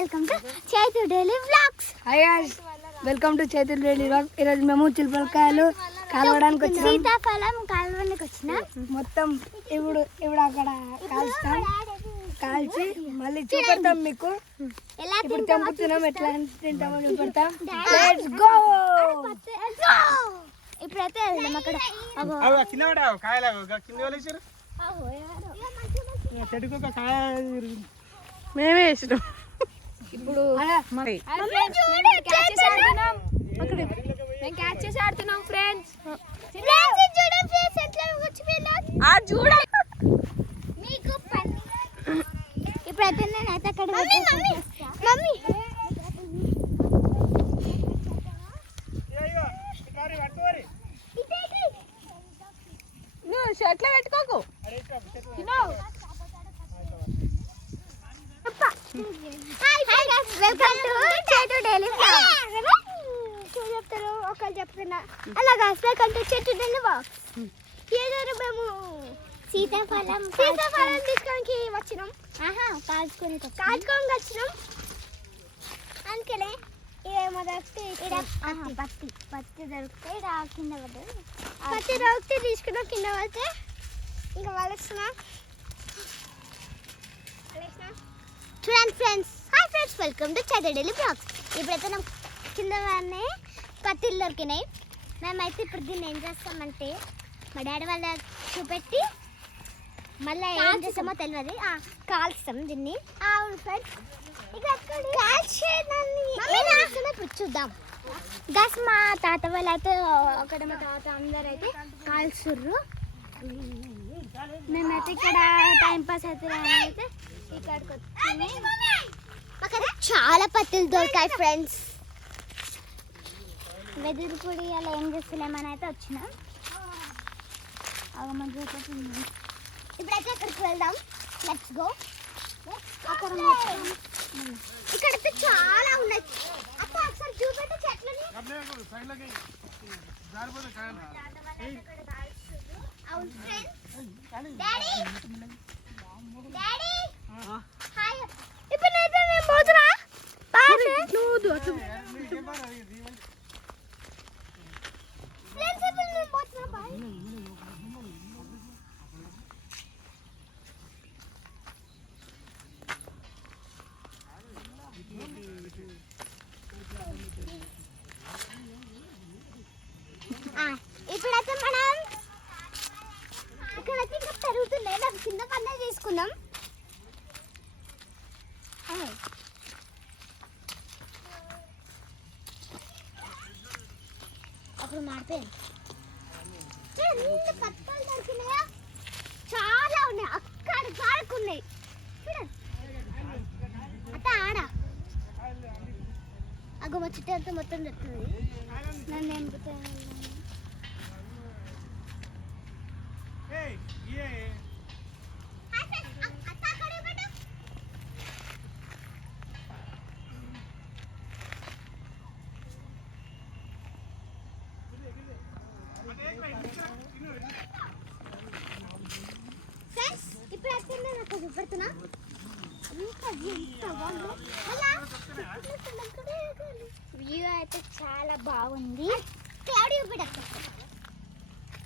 Welcome to Chaitu daily vlogs. Hi guys, welcome to Chaitu daily vlog. ఈరోజు మేము చిలుపలకాయలు కాలవడానికి వచ్చినాం. సీతాఫలం కాలవడానికి వచ్చినాం. మొత్తం ఇప్పుడు అక్కడ కాల్చుతాం. కాల్చి మళ్ళీ చూపెడతాం మీకు. ఇప్పుడు తెంపుతున్నాం, ఎట్లా తింటామో చూపెడతాం. Let's go. ఇప్పుడైతే వెళ్దాం. అక్కడ మేమే వేసినాం. ఇప్పుడు మేము క్యాచ్ చేసి ఆడుతున్నాం ఫ్రెండ్స్. ఇప్పుడైతే నేనైతే అక్కడ మమ్మీ నువ్వు షర్ట్లో పెట్టుకోకు. Welcome to Chaitu daily vlogs. చెప్తారు ఒకళ్ళు చెప్తున్నా అలాగా welcome to Chaitu daily vlogs. ఏదో మేము సీతాఫలం తీసుకోడానికి వచ్చినాం. కాల్చుకొని వచ్చినాం. అందుకనే ఇదేమో దొరికితే పత్తి దొరికితే కింద పడ్డది. పత్తి దొరికితే తీసుకున్నాం. కింద పడితే ఇంకా వలుస్తున్నాం. చూడండి friends. Hi friends, welcome to Chaitu daily vlogs. ఇప్పుడైతే నాకు కింద పత్తిలు దొరికినాయి. మేమైతే ఇప్పుడు దీన్ని ఏం చేస్తామంటే మా డాడీ వాళ్ళ చూపెట్టి మళ్ళీ ఏం చేస్తామో తెలియదు, కాల్స్తాం దీన్ని. అవును ఫ్రెండ్స్, ఇప్పుడు చూద్దాం. గస్ మా తాత వాళ్ళు అయితే అక్కడ మా తాత అందరు అయితే కాల్చుర్రు. మేమైతే ఇక్కడ టైం పాస్ అయితే ఇక్కడికి వచ్చి మాకు చాలా పత్తులు దొరికాయి ఫ్రెండ్స్. వెదురు పొడి అలా ఏం చేస్తలేమని అయితే వచ్చినాం. ఇప్పుడైతే అక్కడికి వెళ్దాం. Let's go. అక్కడ ఇక్కడైతే చాలా ఉన్నాయి. అక్క ఒకసారి చూపెట్టు చెట్లని. అవును ఫ్రెండ్స్. Daddy daddy hi. ఇప్పుడైతే నేను పోతున్నా. ఇప్పుడైతే మనం ఇక్కడైతే ఇంకా పెరుగుతున్నాయి. నాకు చిన్న పండుగ తీసుకుందాం. అప్పుడు మారిపోయింది. పత్తాలు దొరికినాయా? చాలా ఉన్నాయి. అక్కడ కాడుకున్నాయి. అత్త ఆడ అగమ చుట్టూ మొత్తం దొరుకుతుంది. నన్ను ఎంపుతాను. ఇప్పుడైతే నేను అక్కడ చూపెడుతున్నా. వ్యూ అయితే చాలా బాగుంది.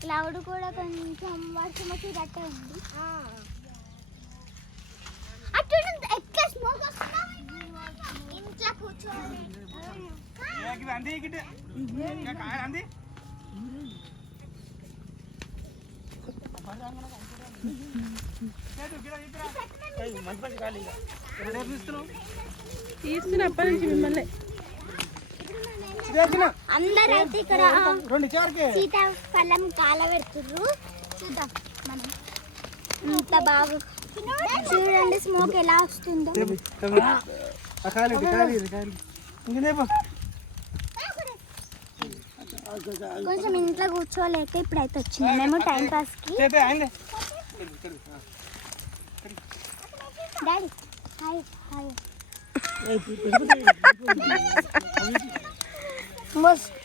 క్లౌడ్ కూడా కొంచెం వర్షం వచ్చేటట్టే ఉంది. అటు ఎక్కడ స్మోక్ వస్తుందా? ఇంట్లో కూర్చోవాలి. తీస్తున్నప్పటి నుంచి మిమ్మల్ని అందరూ అయితే ఇక్కడ సీతాఫలం కాల పెడుతుర్రు. చూద్దాం మనం. ఇంత బాగా చూడండి స్మోక్ ఎలా వస్తుందో. కొంచెం ఇంట్లో కూర్చోలేక ఇప్పుడైతే వచ్చింది మేము టైం పాస్కి. Daddy hi hi.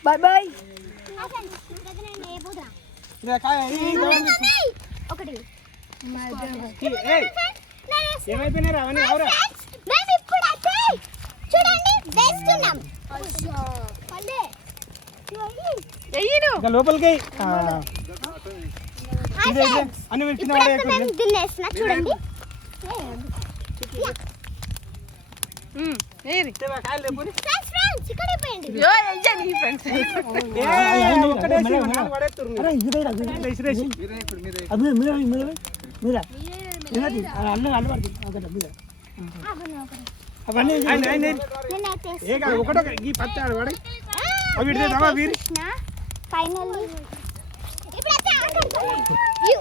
Bye bye. ఒకటి ఏమైపోయినారా అవన్నీ? ఇంకా లోపలికి హాయ్ ఇదే ఫ్రెండ్స్ అన్ని విడిచిన ఇప్పుడైతే మేము తినేసిన చూడండి ఏరి కాయలు లేపుని ఫ్రెండ్స్ ఫ్రెండ్స్ ఇక్కడ పోయండి యో ఎంజాయ్ నీ ఫ్రెండ్స్ అవన్నీ నేనైతే ఒకటో ఈ పత్తి ఆడ వాడి అవి ఇడతావా వీరి ఫైనల్లీ ఇప్పుడైతే ఆడుకుంటున్నాం వ్యూ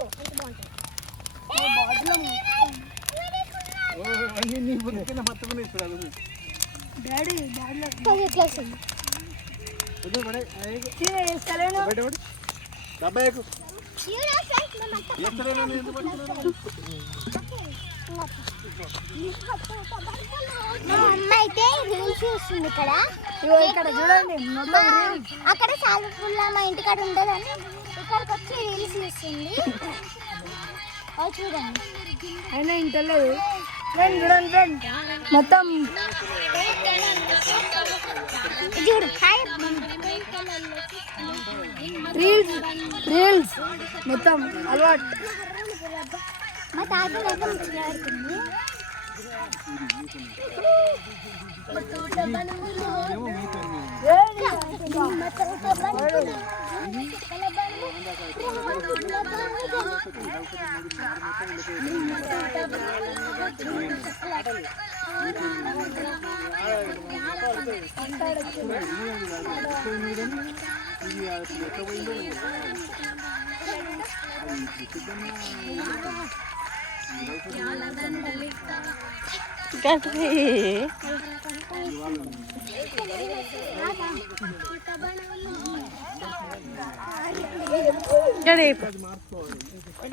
డాడీ డబ్బా ఎక్కు మా అమ్మ అయితే రీల్స్ చూస్తుంది ఇక్కడ ఇక్కడ చూడండి మొత్తం అక్కడ సాల్పుల్లా మా ఇంటికాడ ఉండదని ఇక్కడికి వచ్చి రీల్స్ చూస్తుంది అవి చూడండి అయినా ఇంటలేదు ఫ్రెండ్ చూడండి ఫ్రెండ్ మొత్తం చూడు హాయ్ రీల్స్ రీల్స్ మొత్తం అలవాటు మా తాత అయితే ముచ్చలాడుతుంది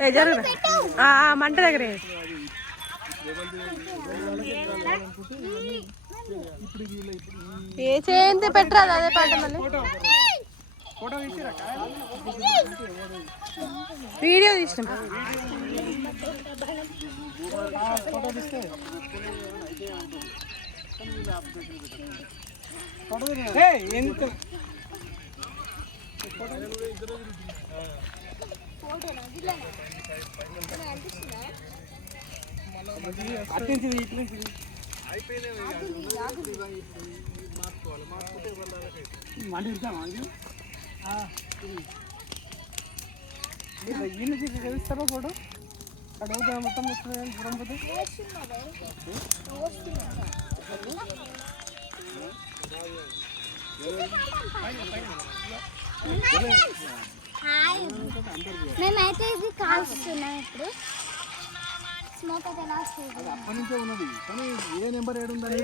జరుగు మంట దగ్గరే ఏ చేయంతే పెట్టరాదు అదే పాట మళ్ళీ వీడియో తీసినాం ఎంత అట్నుంచి ఇట్నుంచి మంట ఇస్తామా ఈ నుంచి తెలుస్తారా ఫోటో అక్కడ మొత్తం వస్తుంది హాయ్ మేమైతే ఇది కాల్స్తున్నాం ఇప్పుడు స్మోక్ అయితే ఎలా వస్తుంది అప్పటి నుంచే ఉన్నది కానీ ఏ నెంబర్ ఏడు ఉందని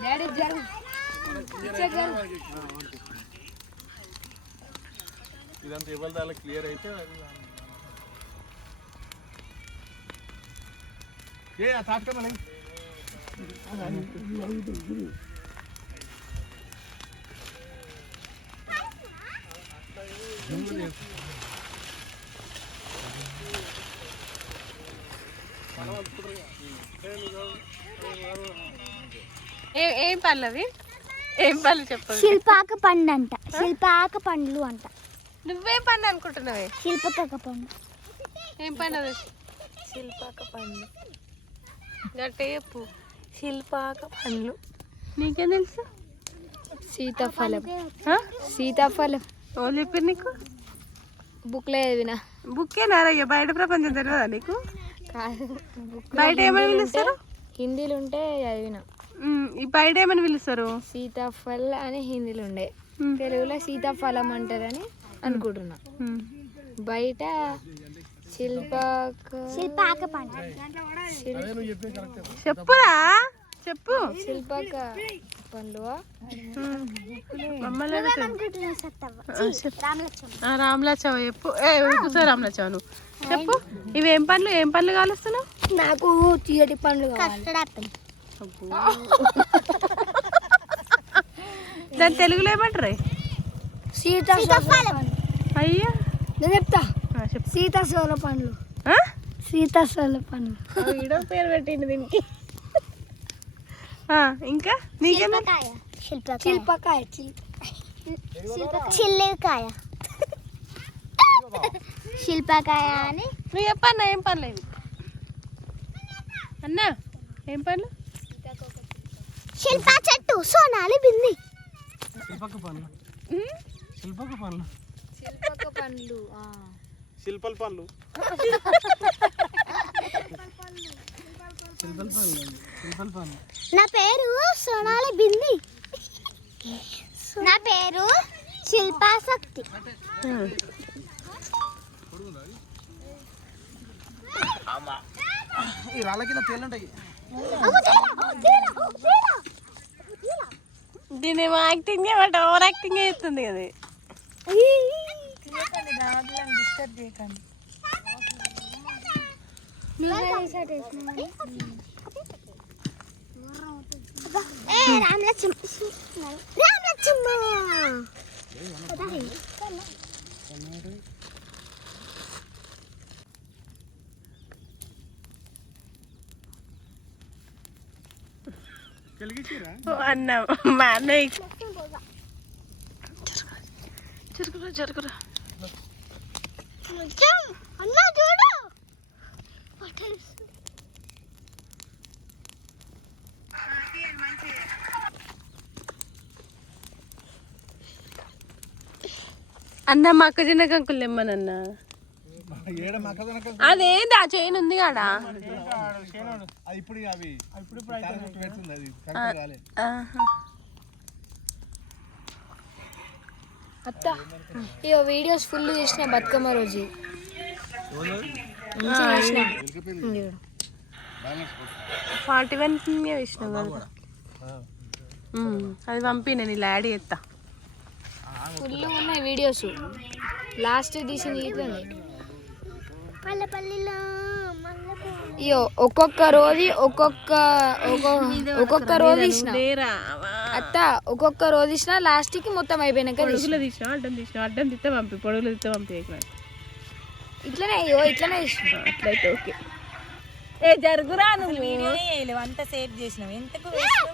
డాడీ జరుగు ఇదంతా ఇవ్వాలి క్లియర్ అయితే ఏ తాకమని ఏం పళ్ళు అవి ఏం పళ్ళు చెప్పు శిల్పాక పండు అంట శిల్పాక పండ్లు అంట నువ్వేం పండు అనుకుంటున్నావే శిల్పక పండు ఏం పండు అది శిల్పాక పండ్లు గట్టే చెప్పు శిల్పాక పండ్లు నీకేం తెలుసు సీతాఫలం సీతాఫలం ఓళ్ళు చెప్పారు నీకు బుక్లో చదివిన బుక్కేనా అయ్యా బయట ప్రపంచం తెలియదా నీకు కాదు బయట ఏమని పిలుస్తారు హిందీలో ఉంటే చదివిన ఈ బయట ఏమని పిలుస్తారు సీతాఫల్ అని హిందీలో ఉండే తెలుగులో సీతాఫలం అంటారని అనుకుంటున్నా బయట శిల్పాక పండు చెప్పురా చెప్పు శిల్పాక పండ్లు మమ్మల్ని అనుకుంటున్నాను సత్తవ్వ రామలక్ష్మణ రామ్లాచావ చెప్పు కూర్చో రామ్లాచావ నువ్వు చెప్పు ఇవి ఏం పండ్లు కాలుస్తున్నావు నాకు తీయటి పండ్లు కస్టర్డ్ యాపిల్ దాని తెలుగులో ఏమంటారు సీతాఫలం అయ్యా నేను చెప్తా చెప్పు సీతాఫల పండ్లు సీతాఫల పండ్లు. ఈడో పేరు పెట్టింది దీనికి. ఇంకా నీకేనా? శిల్పకాయ చిల్లికాయ శిల్పకాయ అని. నువ్వు చెప్పన్నా ఏం పనులు ఇవి అన్నా? ఏం పనులు? శిల్ప చెట్టు, సోనాలి బింది. శిల్పక పండ్లు. శిల్పక పండ్లు. శిల్పల్ పండ్లు. శిల్పల్ పండ్లు. నా పేరు సోనాలి బింది. నా పేరు శిల్పాశక్తి. ఈ రాళ్ళ కింద తేలుంటాయి. దీని ఏమో యాక్టింగ్ చేయమంటే ఓవర్ యాక్టింగ్ చేస్తుంది కదా. డిస్టర్బ్ చేయకండి. అన్న మా అన్నయ్య జరుగురా జరుగురా. అన్నా చూడు. అన్న మొక్కజొన్న కంకులు తెమ్మనన్నా. అదేంటి ఆ చైన్ ఉంది కాడా? అత్త ఇయో వీడియోస్ ఫుల్ చేసిన బతుకమ్మ రోజు. 41 వేసినావు కదా. అది పంపి నేను ఇలా యాడ్ చేస్తా. ఫుల్ ఉన్నాయి వీడియోస్. లాస్ట్ తీసింది ఇట్లనే. అయ్యో ఒక్కొక్క రోజు ఒక్కొక్క రోజు తీసిన అత్త. ఒక్కొక్క రోజు తీసిన లాస్ట్కి మొత్తం అయిపోయినాక తీసిన అడ్డం తీసిన అడ్డం తిత్తే పంపి పొడుగులు తిత్తే పంపి ఇట్లనే. అయ్యో ఇట్లనే తీసిన. అట్లయితే ఓకే. ఏ జరుగురా నువ్వు వీడియో అంతా సేవ్ చేసినావు. ఎంతకు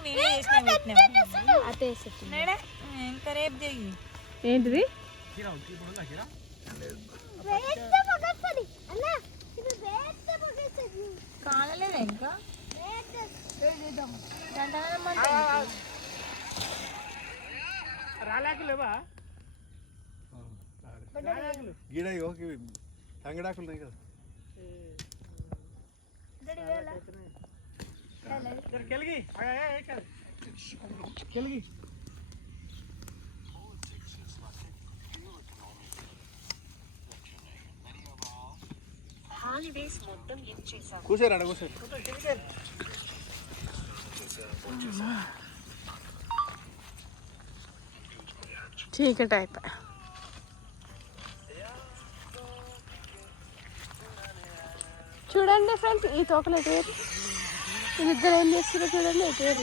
వీడియో చేసినావు అతే ఇంకా రేపు చెయ్యి. ఏంటిది? కాలలేదా ఇంకా? రాలేకులేవా? గిడ తంగడాకులు ఉన్నాయి కదా. కెలిగి కూసారా? కూసారు చీకటి అయిపోయి. చూడండి ఫ్రెండ్స్, ఈ తోకలు ఎటు వేరు. వీళ్ళిద్దరు ఏం చేస్తారో చూడండి. ఎటు వేరు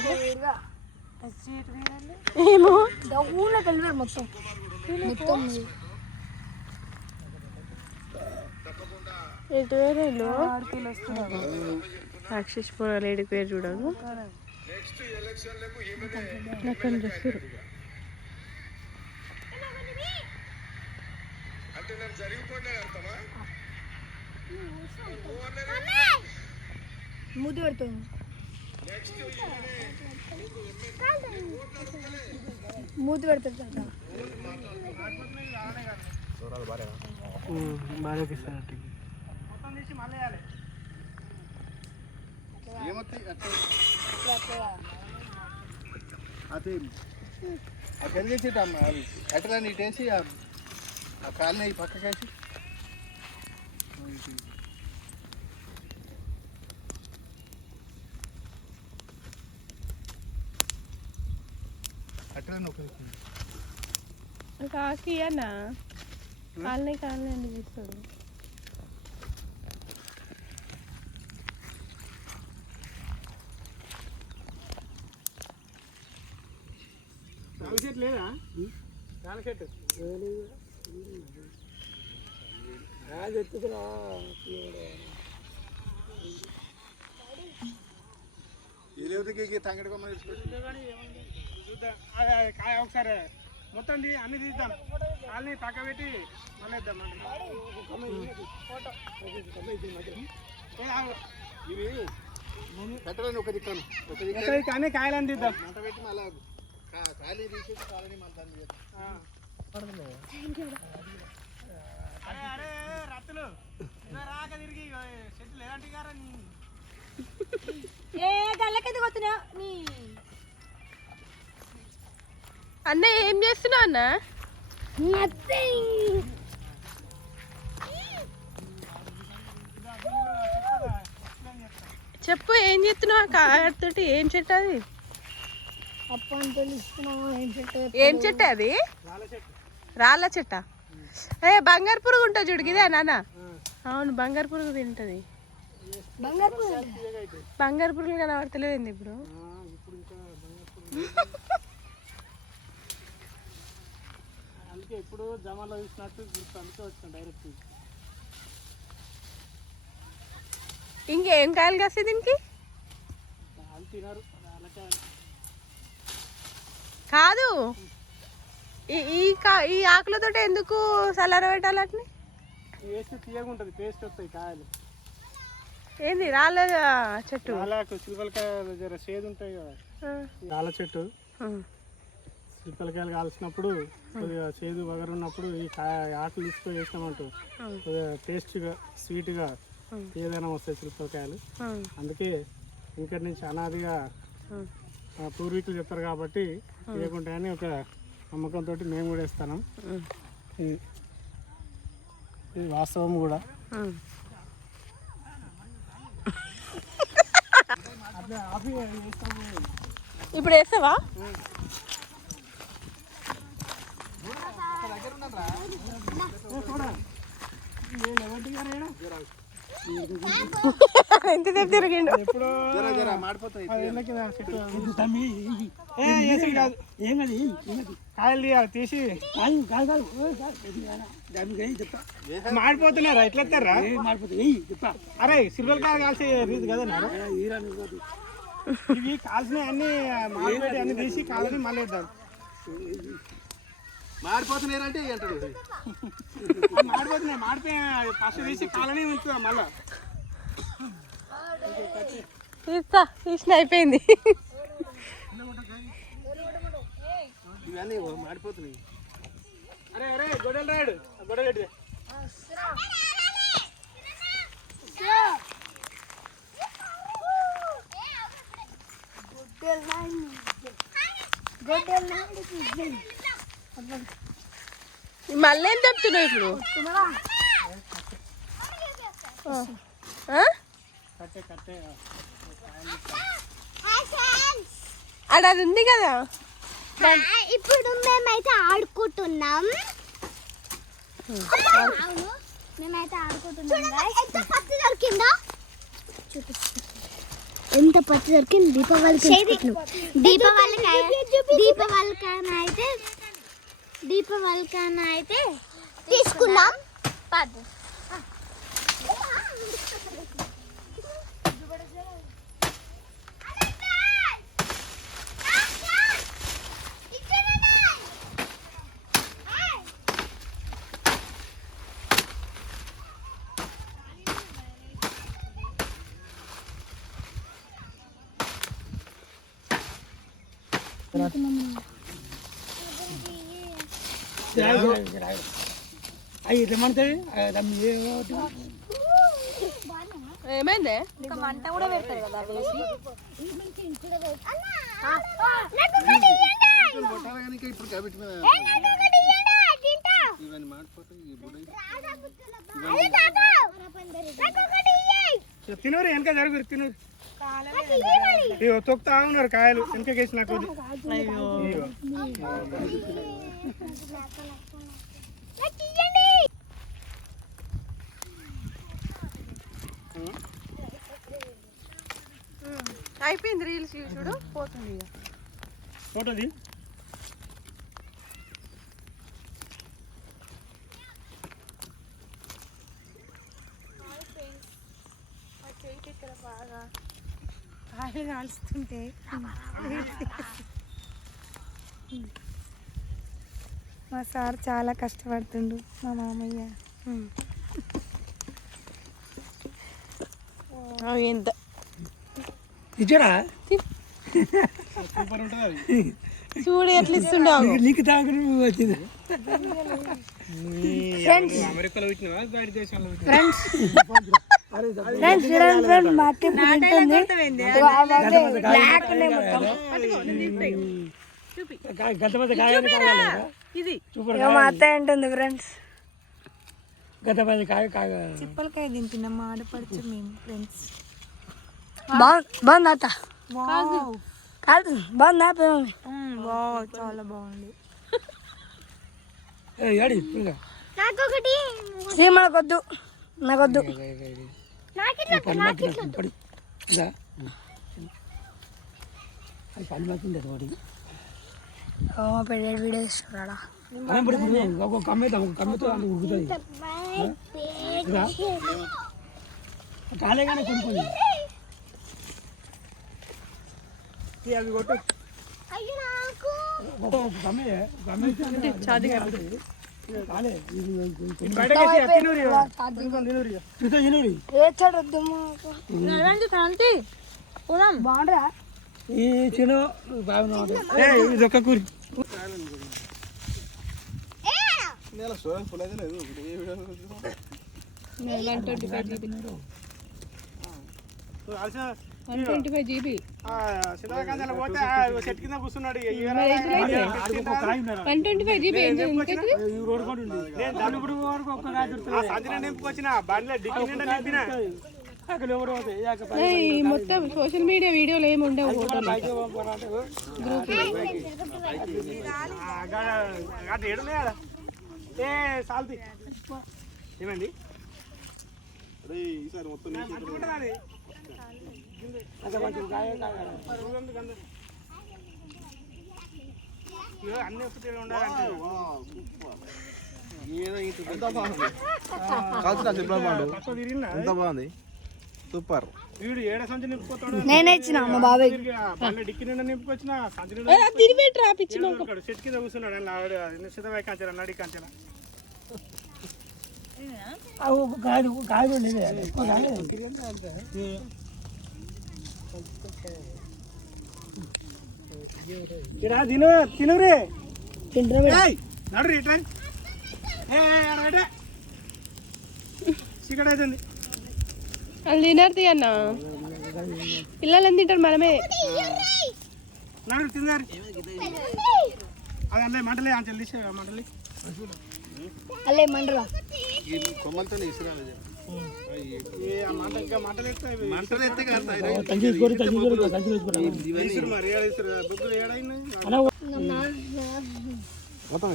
ఏమో మొత్తం ఎటు వేరేలో రాక్షస్ పొలాలు ఏడు పేరు చూడదు. అక్కడ చూస్తారు. మూతి పెడుతుంది. మూతి పెడుతుంది. అది కలిగేసేట అట్లా నీటేసి ఆ కాలిని అవి పక్కకేసి అట్లా నొక్కేస్తుంది. కాకి అన్నా కాలనీ అని తీస్తాడు. లేదా కాల చెట్టు కాయ ఒకసారి మొత్తం అన్ని తీద్దాం, వాళ్ళని పక్క పెట్టి మళ్ళీ ఇద్దాం. కానీ కాయలని తీద్దాం. అరే రత్తులు రాక తిరిగి చెట్లు ఎలాంటి గారా ఏ గల్లకెందుకు వస్తున్నా నీ అన్న ఏం చేస్తున్నావు అన్న? చెప్పు ఏం చేస్తున్నావు? కాయతోటి ఏం చెట్టు అది? అప్పని తెలుస్తున్నావు ఏం చెట్టు అది? రాళ్ళ చెట్ట. ఏ బంగారు పురుగు ఉంటుంది చూడు, ఇదే నాన్న? అవును, బంగారు పురుగు తింటది. బంగారు పురుగులు కనబడతలేదండి ఇప్పుడు. అందుకే ఇప్పుడు జమాలో చూసినట్టు అందుకే వచ్చాను డైరెక్ట్. ఇంకేం కాయలు కాస్తాయి దీనికి? వాళ్ళు తినరు వాళ్ళకాయలు కాదు, ఈ ఆకులతో ఎందుకు సలార పెట్టాలి అట్ని? వేస్తే తీయగా ఉంటుంది, టేస్ట్ వస్తాయి కాయలు. ఏంది రాళ్ళ చెట్టు? రాళ్ళకు శిల్పలకాయలు జర చేదు ఉంటాయి కదా, రాళ్ళ చెట్టు శిల్పలకాయలు కాల్చినప్పుడు కొద్దిగా చేదు వగరున్నప్పుడు ఈ ఆకులు తీసుకొని వేసినామంటూ కొద్దిగా టేస్ట్గా స్వీట్గా ఏదైనా వస్తాయి శిల్పలకాయలు. అందుకే ఇంకటి నుంచి అనాదిగా పూర్వీకులు చెప్పారు కాబట్టి తీయకుంటాయని ఒక నమ్మకంతో మేము కూడా వేస్తాను. ఇది వాస్తవం కూడా. ఇప్పుడు వేస్తావా? ఎంతసేపు తిరిగిండు? కాయలు తీయాలి, తీసి మాడిపోతున్నారా? ఎట్లా ఎత్తారా? అరే సిల్వర్ కాయ కాల్చే రీతి కదా ఇవి కాల్చిన అన్ని మాడిపోయి అన్ని తీసి కాదని మళ్ళీ వేద్దాం. మాడిపోతున్నారంటే అంటాడు. మాడిపోతున్నాయి, మాడిపోయి ఫస్ట్ తీసి కాలని ఉంచుదాం మళ్ళా. తీసిన అయిపోయింది. ఇవన్నీ మాడిపోతున్నాయి. అరే అరే గొడవలు రాడు, గొడవలు మళ్ళీ ఏం చెప్తున్నావు ఇప్పుడు? అది ఉంది కదా. ఇప్పుడు మేమైతే ఆడుకుంటున్నాం. మేమైతే ఆడుకుంటున్నాం. ఎంత పత్తి దొరికిందో ఎంత పత్తి దొరికింది. దీపావళికి దీపావళికైనా అయితే తీసుకుందాం. ఏమైంది? మంట కూడా పెడతారు కదా వేసి. తినరు వెనక జరుగు, తినరు తొక్కుతా ఉన్నారు కాయలు వెనకేసి నాకు. అయిపోయింది రీల్స్ చూడు, పోతుంది. ఫోటోది ఇక్కడ బాగా కాయలు కాల్స్తుంటే మా సార్ చాలా కష్టపడుతుండు మా మామయ్య. ఎంత ఇచ్చారా సూపర్ ఉంటుంది అది. చూడు ఎట్లా ఇస్తుండవు. నీకు తాగుడు వచ్చింది. అమెరికాలో పెట్టినవా బయట దేశంలో ఫ్రెండ్స్ మా అత్త ఇది ఏంటుంది ఫ్రెండ్స్? చిప్పలకాయ తింటున్నాం మా ఆడపడుచు మేము ఫ్రెండ్స్. బాగుంది అత్త, కాదు బాగుందా? చాలా బాగుంది. నాకొకటి శ్రీమణకొద్దు, నాకొద్దు. పెళ్ళి వీడియో తీసుకురాడా? కాలేగానే కొనుక్కోండి అవి కొట్టు. అయ్యో నాకు బాగుండరా ఈ చిన్న ఇది ఒక్క కూరి పోతే చెట్టు కింద కూర్చున్నాడు. నింపుకొచ్చిన బండ్లో డిగ్రీ నిండా నింపిన మొత్తం సోషల్ మీడియా వీడియోలు ఏమి ఉండవు. ఏడున్నాయా ఏ సాల్తీ ఏమండి ఈసారి మొత్తం అన్ని ఎప్పుడు ఉండాలంటే ఎంత బాగుంది, సూపర్. వీడు ఏడ సంచి నింపుకోతాడు. నేనే ఇచ్చిన మా బాబాయ్ డిక్కి నిండా నింపుకొచ్చిన సంచి చెట్టు కింద కూర్చున్నాడు. నిశ్చితమై కాంచాల నడి కాంచాల తిను తినురే నడు ఇట్లా చీకటి అవుతుంది. వాళ్ళు తినరు అన్న, పిల్లలు ఎంత తింటారు మనమే. నడు తిన్నారు అది అన్నీ మంటలే అని తెలిసి మంటలి అల్లే మండరా కొమ్మలతో మంటలు ఎత్తాయి మంటలు ఎత్తే మరి బొగ్గులు ఏడైనా మొత్తం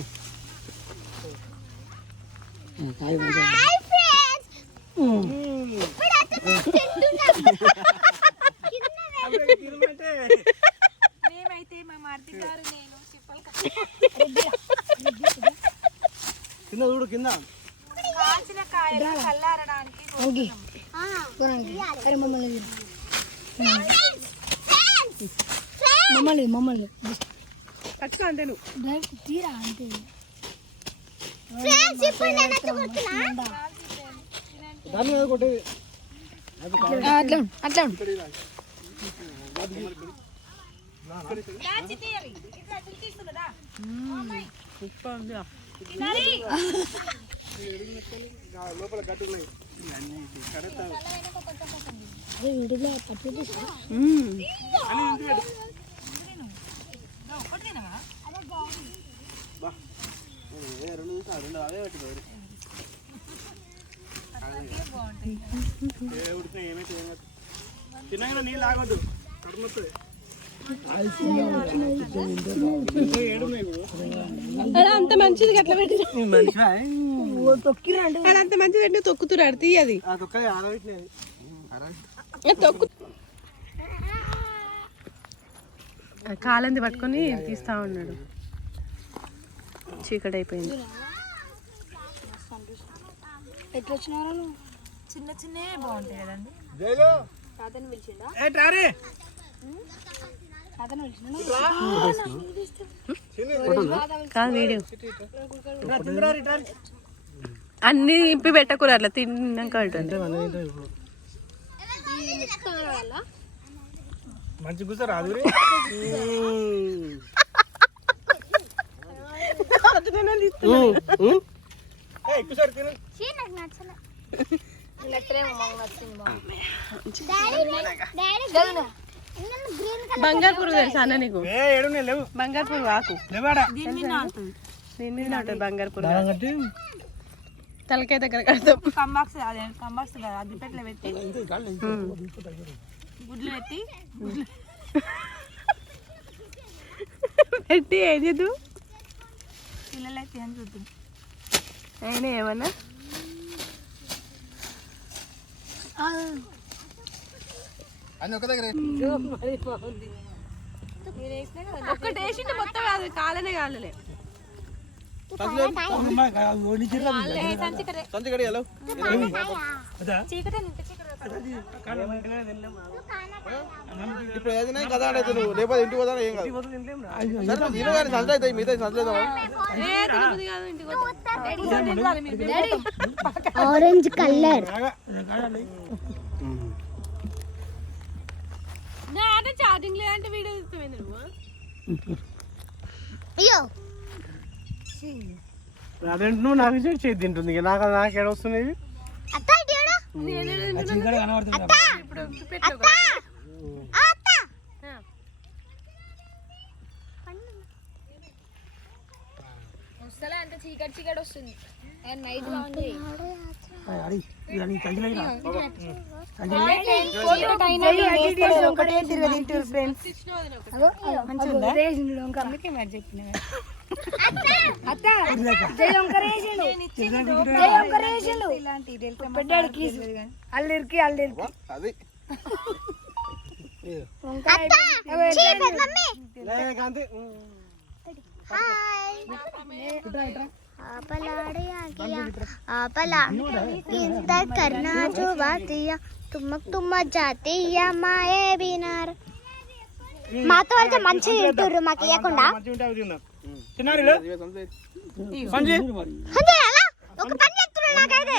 మేమైతే మా మరిది గారు నేను కింద చూడు కింద కాల్చిన కాయలు చల్లారడానికి మమ్మల్ని ఖచ్చితంగా అంతే నువ్వు తీరా అంతే. దాని మీద కొట్టేది అట్లా లోపల గట్టున్నాయి ఏమైతే తిన్నా నీళ్ళు ఆగొద్దు కడుమొస్తుంది. అంత మంచిది అట్లా పెట్టి అంత మంచిది అంటే తొక్కుతురాడు తీయది తొక్కు కాలంది పట్టుకొని తీస్తా ఉన్నాడు. చీకటి అయిపోయింది. ఎట్లా వచ్చినారా? చిన్న చిన్నవి బాగుంటాయి కదండి. కాదు వీడియో అన్ని ఇంపి పెట్టకూడదు అట్లా తిన్నాక ఉంటుంది. మంచి కూర్చోరా అది బంగారు పురుగు తెలుసా అన్న నీకు? లేవు బంగారు పురుగు ఆకు లేవాడా దీని మీద ఉంటుంది బంగారు పురుగు. తలకాయ దగ్గర కడతాం. కంబాక్స్ అదే కంబాక్స్ కదా అది పెట్ల పెట్టి గుడ్లు పెట్టి పెట్టి ఏం చేద్దు పిల్లలు అయితే అని చూద్దాం. అయినా ఏమన్నా ఒక్కటి వేసింటే మొత్తం కాదు కాలనే కాలలే. ఇప్పుడు ఏదైనా కదా అంటే నువ్వు లేకపోతే ఇంటికి పోతాను ఏం కాదు. తిను కానీ సంచలు అవుతాయి మిగతా సంచలు ఆరెంజ్ కలర్ చార్జింగ్ లేదంటే వీడియో చూస్తుంది నువ్వు. అయ్యో అదేంటి నువ్వు నాకు చేతి తింటుంది నాకు ఏడ వస్తున్నాయి. అత్త ఇడియోడా అత్త ఇప్పుడు అత్త అత్త వస్తలే అంత చీకటి చీకటి వస్తుంది. నైట్ బాగుంది. అల్లిరికి అల్లిరికి అది करना जो बातिया तुमक तुम जातिया माए बिनार మాతో అయితే మంచిగా తింటుర్రు మాకు ఇవ్వకుండా తిన్నారు ఒక పని చేస్తున్నారు నాకైతే